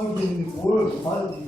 아니 뭘 말이 아씨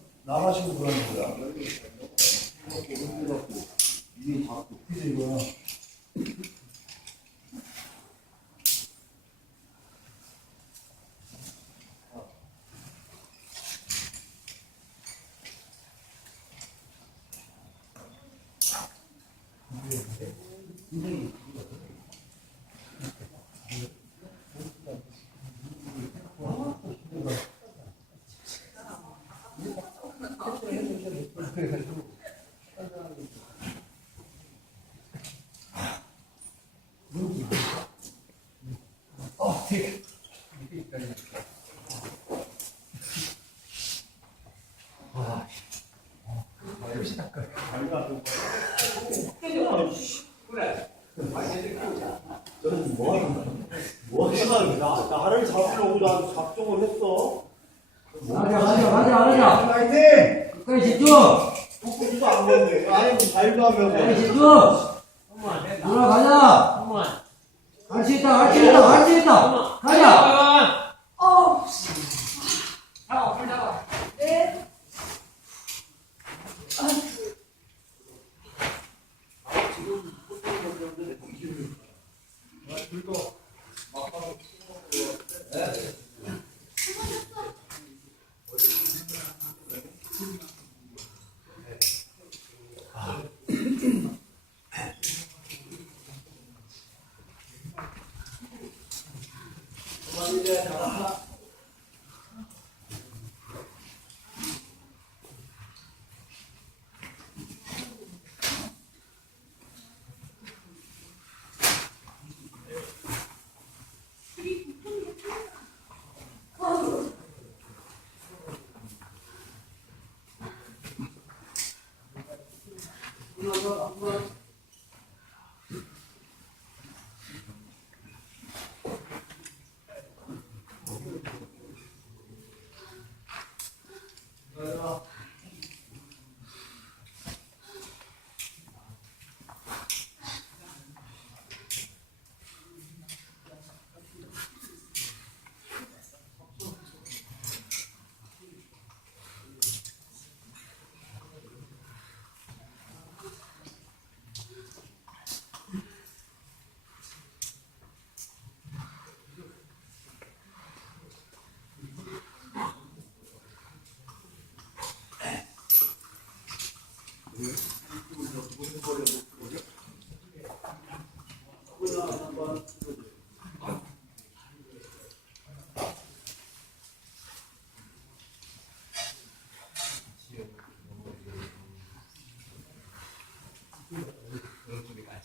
나가시고 그러는 거야 이게 자 어 뭐? 뭐! 끝까지 집중. 아니 잘도 안 끝까지 먹네. 집중. 돌아가자. 할수 있다, 할 수있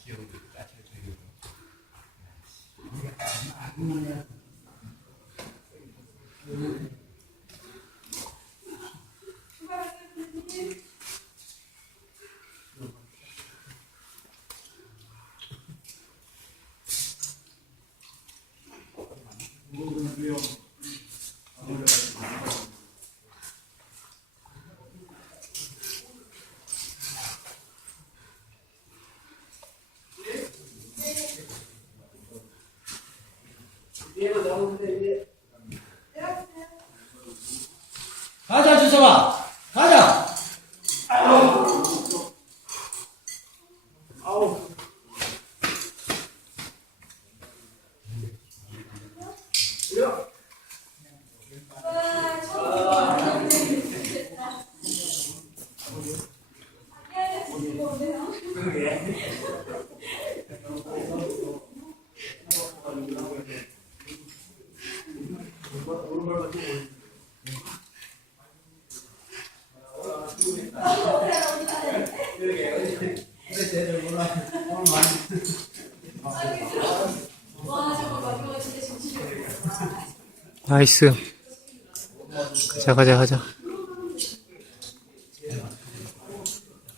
다, 할 가자, 주성아. 가자. 아우 나이스. 가자, 가자, 가자.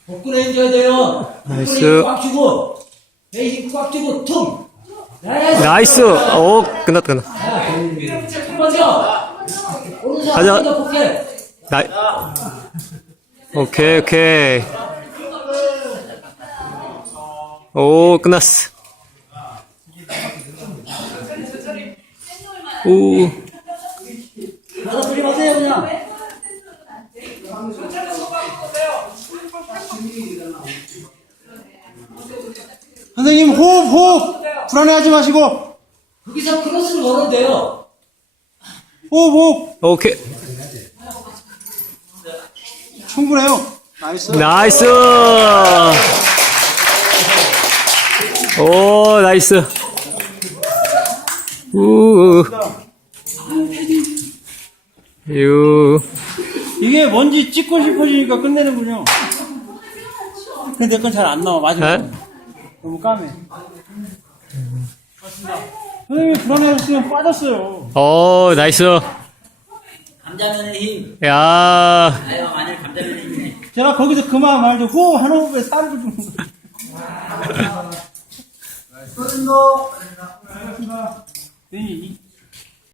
복근에 힘줘야 돼요. 나이스. 꽉 쥐고. 배신 꽉 쥐고, 퉁. 나이스. 오, 끝났다, 끝났다. 오른손 가자. 나이. 오케이, 오케이. 오, 끝났어. 오, 가서 뿌리 마세요, 그냥. 선생님 호흡 호흡 불안해하지 마시고 거기서 크로스를 걸어도 돼요. 호흡 호흡 오케이. 충분해요. 나이스. 나이스. 오, 나이스. 우. 유. 이게 뭔지 찍고 싶어지니까 끝내는군요. 근데 내 건 잘 안 나와, 마지막에. 에? 너무 까매. 선생님이 불안해졌으면 빠졌어요. 오, 나이스. 감자면의 힘. 야. 아유, 만일 감자면의 힘이네. 제가 거기서 그만 말죠. 후, 한 호흡에 살을 주는 거예요. 선생님, 이-